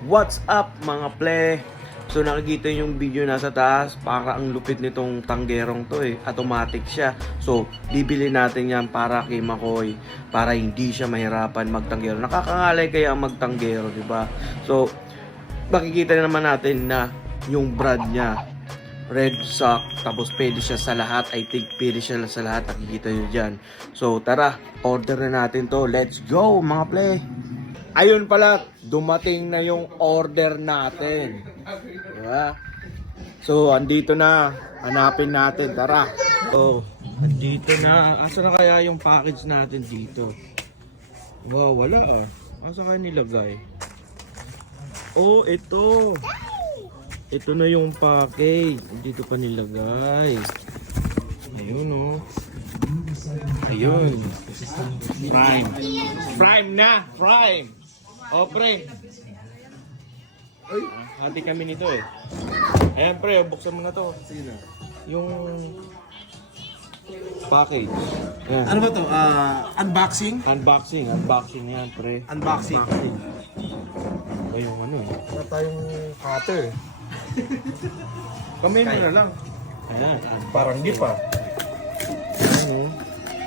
What's up mga ple? So nakikita yung video nasa taas, para ang lupit nitong tanggerong to eh. Automatic siya. So bibili natin yan para kay Makoy, para hindi siya mahirapan magtanggero. Nakakangalay kaya ang magtanggero, di ba? So makikita naman natin na yung brand niya red sock, tapos pwede siya sa lahat. I think pwede siya sa lahat, nakikita nyo dyan. So tara, order na natin to. Let's go mga ple! Ayun pala, dumating na yung order natin. Diba? So, andito na. Hanapin natin. Tara. So, andito na. Asa na kaya yung package natin dito? Wow, wala ah. Asa kaya nilagay? Oh, ito. Ito na yung package. Dito pa nilagay. Ayun oh. Ayun. Prime. Prime na! Prime! Oh, pre. Ay, hati kami nito eh. Ayan, pre. Buksan mo na to. Sige na. Yung package. Ayan. Ano ba to? Unboxing? Unboxing. Unboxing yan, pre. Unboxing. Ba yung ano? Wala tayong cutter. Kamay mo na lang. Ayan. Parang di pa. Ano?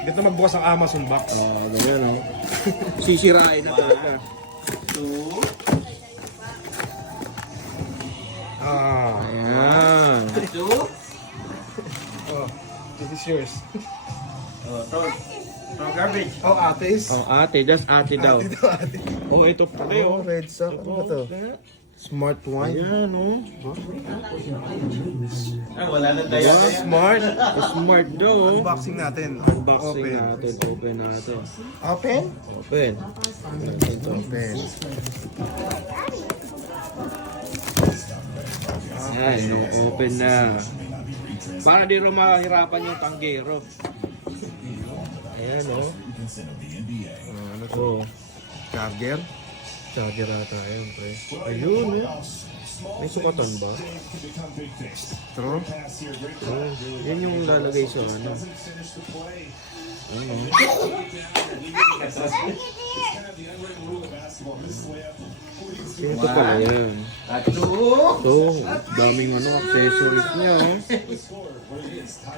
Dito magbukas ang Amazon box. Ganyan oh. Sisirain na talaga. Ayan. Oh, this is yours. Garbage. Oh, ates. Oh, ate. Just ate daw. Ate to, ate. Oh, ito pre. Oh, Oh. red sock. Ano ba to? Smart wine. Ayan oh. Wala na tayo. Ayan, smart. Smart daw oh. Unboxing natin. Unboxing Open. natin. Open natin. Open? Open. Ito. Open. Ayan, nung open na. Para di rin mahirapan yung tanggero. Ayan oh. Ano to? Oh. Charger? Charger ata. Ayan pre. Ayun oh. May sukatan ba? True? Oh, yan yung lalagay sa ano. Ano? Ito pala yan. So, daming ano, accessories niya. Oh.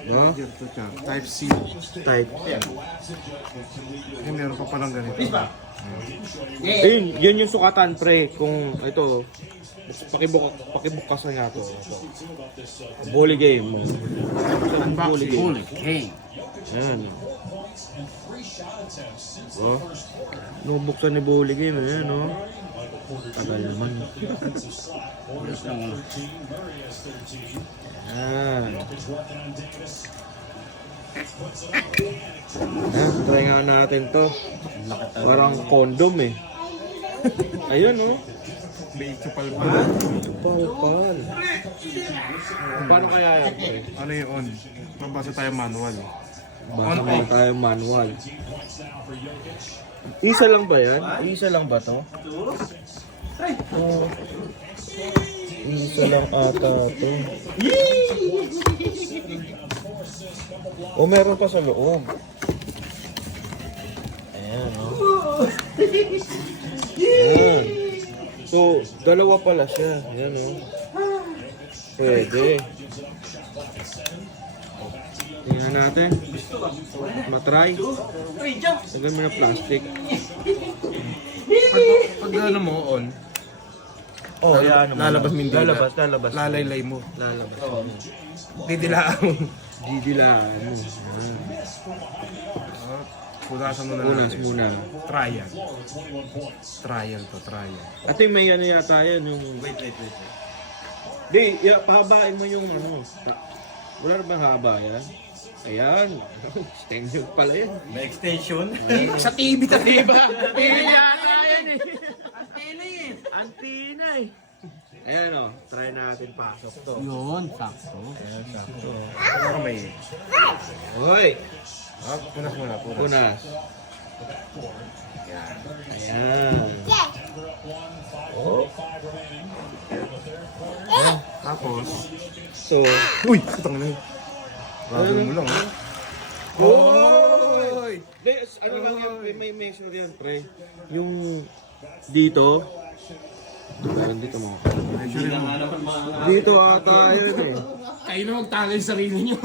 Diba? Charger to siya. Type C. Type. Eh, meron pa palang ganito. Ayun, yun yung sukatan pre. Kung ito, pakibukas na nga to. Bully game. Bully game. Hey. Ayan. Oh. Nubuksan ni Bully game. Ayan oh. Tagal naman. Ayan. Ayan, try nga natin to. Parang condom eh. Ayun oh. May chupal pa. Pal. Paano kaya yan? Pre? Ano yung on? Mabasa tayo manual. Basta lang tayo manual. Isa lang ba yan? Isa lang ba to? Oh. Isa lang ata to. O meron pa sa loob. Ayan oh. Ayan. So, dalawa pala siya. Ayan oh. Pwede. Tingnan natin. Matry. Lagyan mo na plastic. Pag ano mo on, Oh, yan. lalabas mo yung dila. Lalabas. lalaylay mo. Lalabas. Didilaan mo. Didilaan mo. Ayan. Punasan mo na Punas natin. muna. Trial. Trial to, trial. At yung may ano yata yan, yung... Wait. Di, pahabain mo yung ano. Wala na bang haba yan? Ayan. Extension pala yun. May extension. Sa TV ta. Diba? TV yata yan eh. Antina eh. Ayan o, try natin pasok to. Yun, sakto. Ayan, sakto. Ano may? Hoy! Punas muna, punas. Punas. Ayan. Oh. Tapos, So, uy! Putang na yun. Bago mo lang, ha? Oy! ano lang yan, pre, may measure yan, pre. Yung dito, Meron dito mga Hindi na nga naman mga... Dito ata yun eh. Kayo na magtangay sa sarili nyo.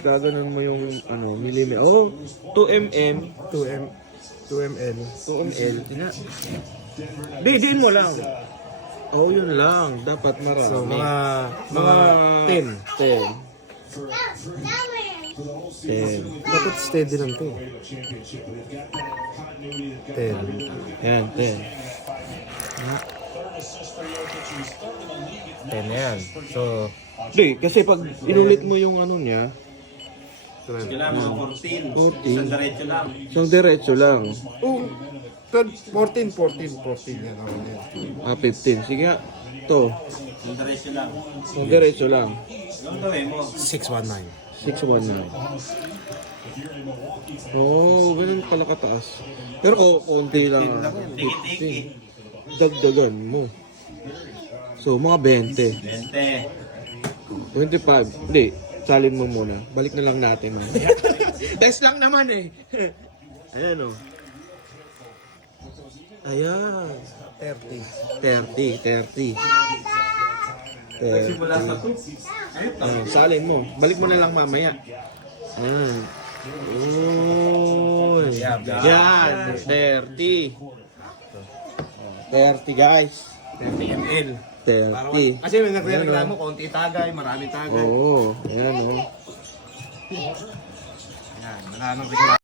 Gaganon mo yung ano, millimeter. Oh, 2mm. 2ml. 2ml. Diin mo lang. Oh, yun lang. Dapat marami. So, mga 10. 10. Dapat steady lang to. 10. Yan, 10. 10 na yan. So, Di, kasi pag inulit mo yung ano niya, Kailangan mga 14. 14. Isang diretso lang. isang diretso lang. oh, 12, 14 yan. Ah, 15. Sige nga. Ito, Isang diretso lang. isang diretso lang. Anong gawin mo? 619. 619. Oh, ganun pala kataas. Pero konti lang. Tiki-tiki. Dagdagan mo. So, mga 20. 20. 25. Hindi, salin mo muna. Balik na lang natin. Test lang naman eh. Ayan o. Ayan. 30. 30. Simula sa 2. Ayan, salin mo. Balik mo na lang mamaya. Ayan. Uy. Yan. 30. 30 guys. 30 ml. 30. Kasi may nagre-reklamo, konti tagay, marami tagay. Oo. Ayan o. Yan, wala nang reklamo.